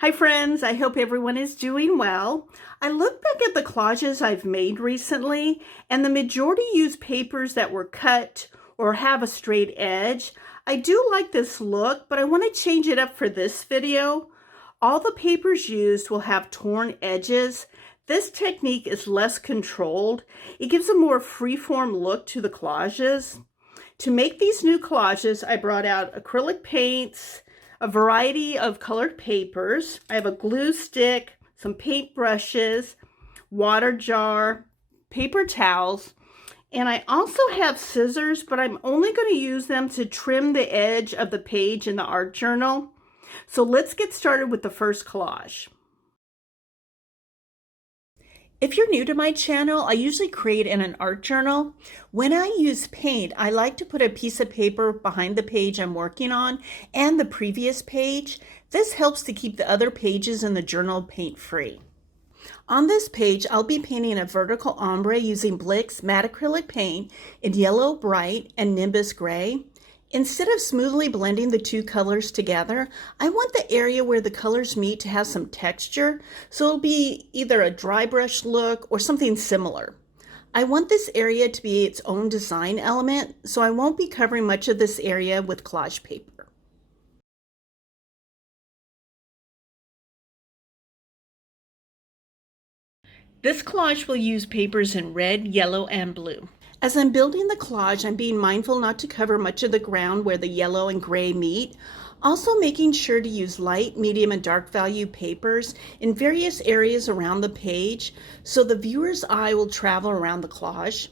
Hi friends, I hope everyone is doing well. I look back at the collages I've made recently, and the majority use papers that were cut or have a straight edge. I do like this look, but I want to change it up for this video. All the papers used will have torn edges. This technique is less controlled. It gives a more free-form look to the collages. To make these new collages, I brought out acrylic paints, a variety of colored papers. I have a glue stick, some paint brushes, water jar, paper towels, and I also have scissors, but I'm only going to use them to trim the edge of the page in the art journal. So let's get started with the first collage. If you're new to my channel, I usually create in an art journal. When I use paint, I like to put a piece of paper behind the page I'm working on and the previous page. This helps to keep the other pages in the journal paint free. On this page, I'll be painting a vertical ombre using Blick's matte acrylic paint in Yellow Bright and Nimbus Gray. Instead of smoothly blending the two colors together, I want the area where the colors meet to have some texture, so it'll be either a dry brush look or something similar. I want this area to be its own design element, so I won't be covering much of this area with collage paper. This collage will use papers in red, yellow, and blue. As I'm building the collage, I'm being mindful not to cover much of the ground where the yellow and gray meet. Also making sure to use light, medium, and dark value papers in various areas around the page so the viewer's eye will travel around the collage.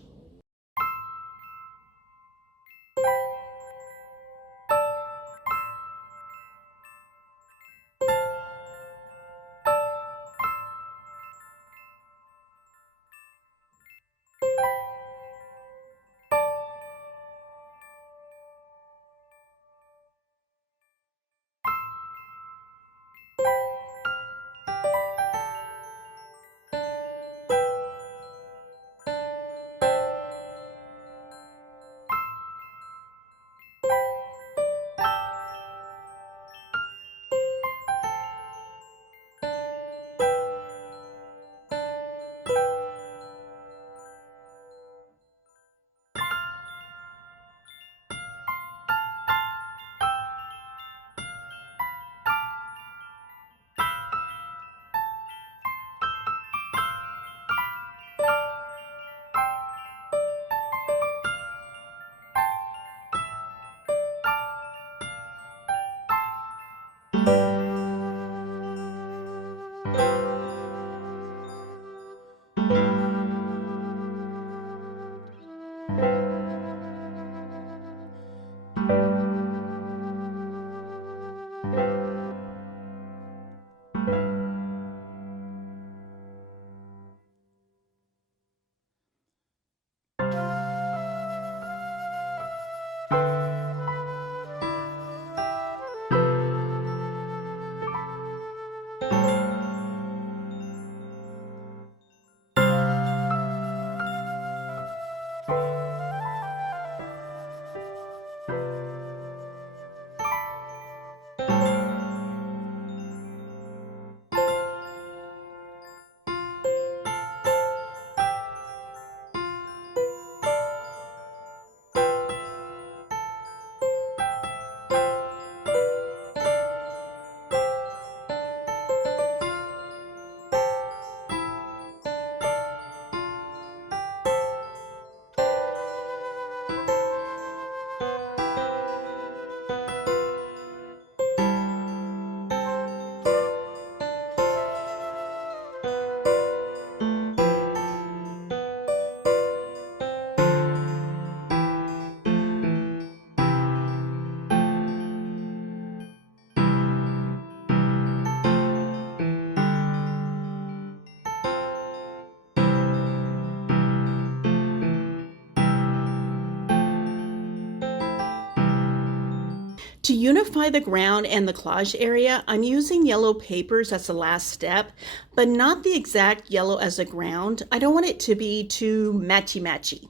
To unify the ground and the collage area, I'm using yellow papers as the last step, but not the exact yellow as the ground. I don't want it to be too matchy-matchy.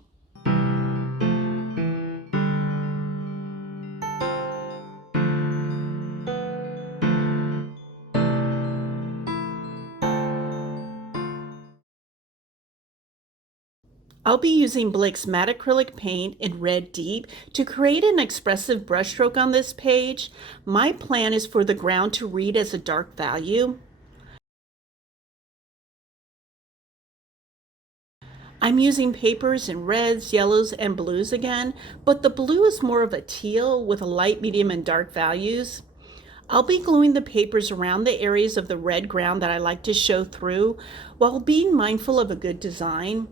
I'll be using Blick's matte acrylic paint in Red Deep to create an expressive brushstroke on this page. My plan is for the ground to read as a dark value. I'm using papers in reds, yellows, and blues again, but the blue is more of a teal with a light, medium, and dark values. I'll be gluing the papers around the areas of the red ground that I like to show through while being mindful of a good design.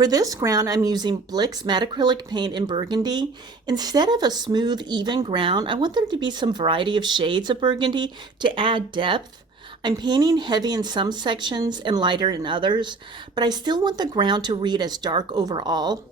For this ground, I'm using Blick's matte acrylic paint in burgundy. Instead of a smooth, even ground, I want there to be some variety of shades of burgundy to add depth. I'm painting heavy in some sections and lighter in others, but I still want the ground to read as dark overall.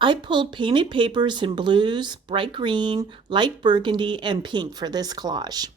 I pulled painted papers in blues, bright green, light burgundy, and pink for this collage.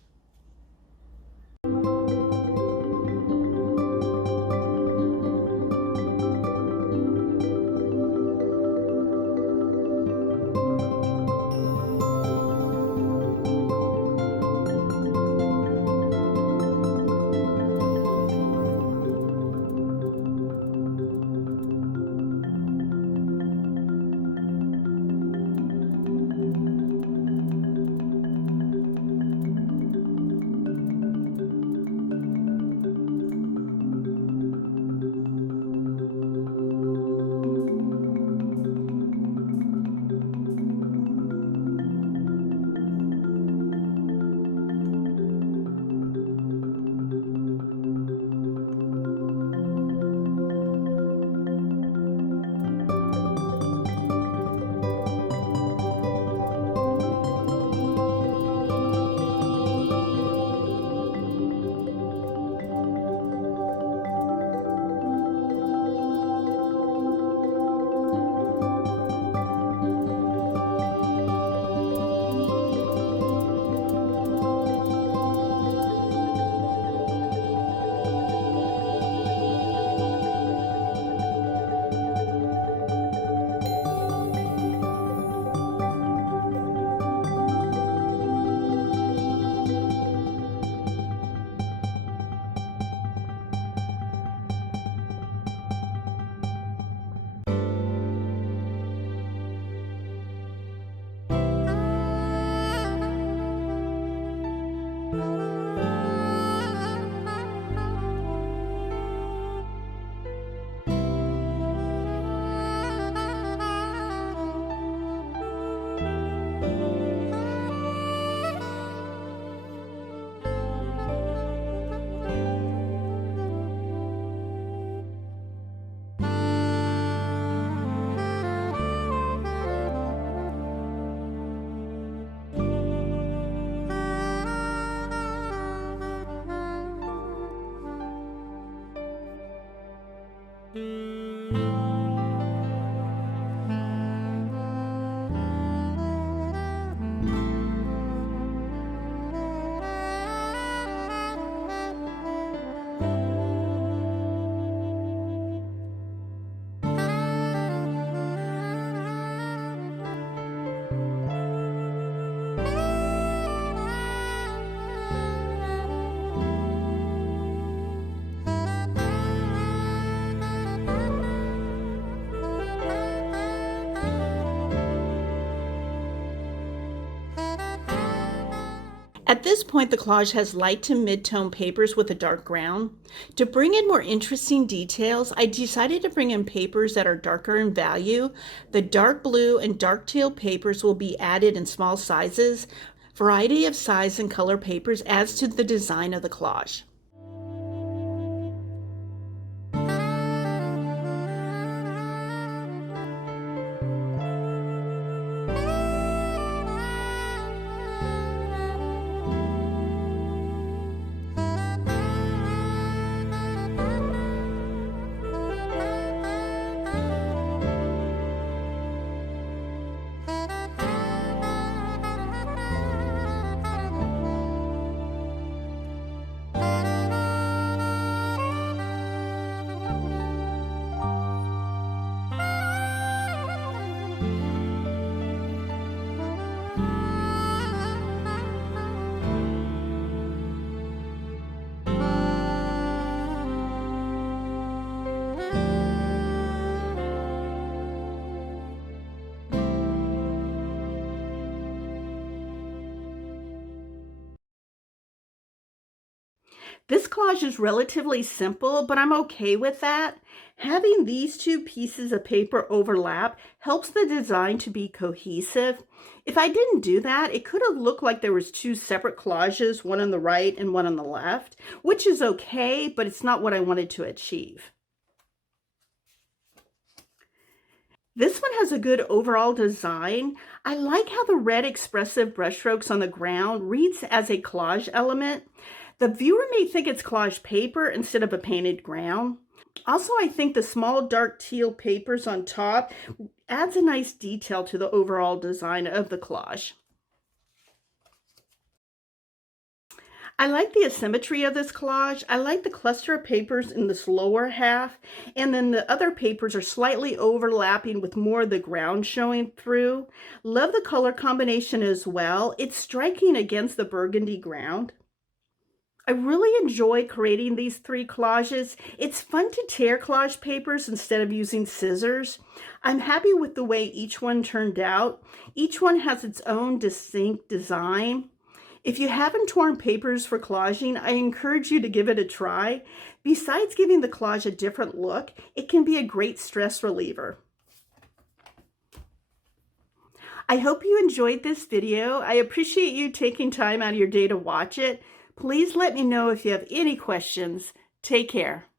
At this point, the collage has light to mid-tone papers with a dark ground. To bring in more interesting details, I decided to bring in papers that are darker in value. The dark blue and dark teal papers will be added in small sizes. Variety of size and color papers adds to the design of the collage. This collage is relatively simple, but I'm okay with that. Having these two pieces of paper overlap helps the design to be cohesive. If I didn't do that, it could have looked like there was two separate collages, one on the right and one on the left, which is okay, but it's not what I wanted to achieve. This one has a good overall design. I like how the red expressive brushstrokes on the ground reads as a collage element. The viewer may think it's collage paper instead of a painted ground. Also, I think the small dark teal papers on top adds a nice detail to the overall design of the collage. I like the asymmetry of this collage. I like the cluster of papers in this lower half, and then the other papers are slightly overlapping with more of the ground showing through. Love the color combination as well. It's striking against the burgundy ground. I really enjoy creating these three collages. It's fun to tear collage papers instead of using scissors. I'm happy with the way each one turned out. Each one has its own distinct design. If you haven't torn papers for collaging, I encourage you to give it a try. Besides giving the collage a different look, it can be a great stress reliever. I hope you enjoyed this video. I appreciate you taking time out of your day to watch it. Please let me know if you have any questions. Take care.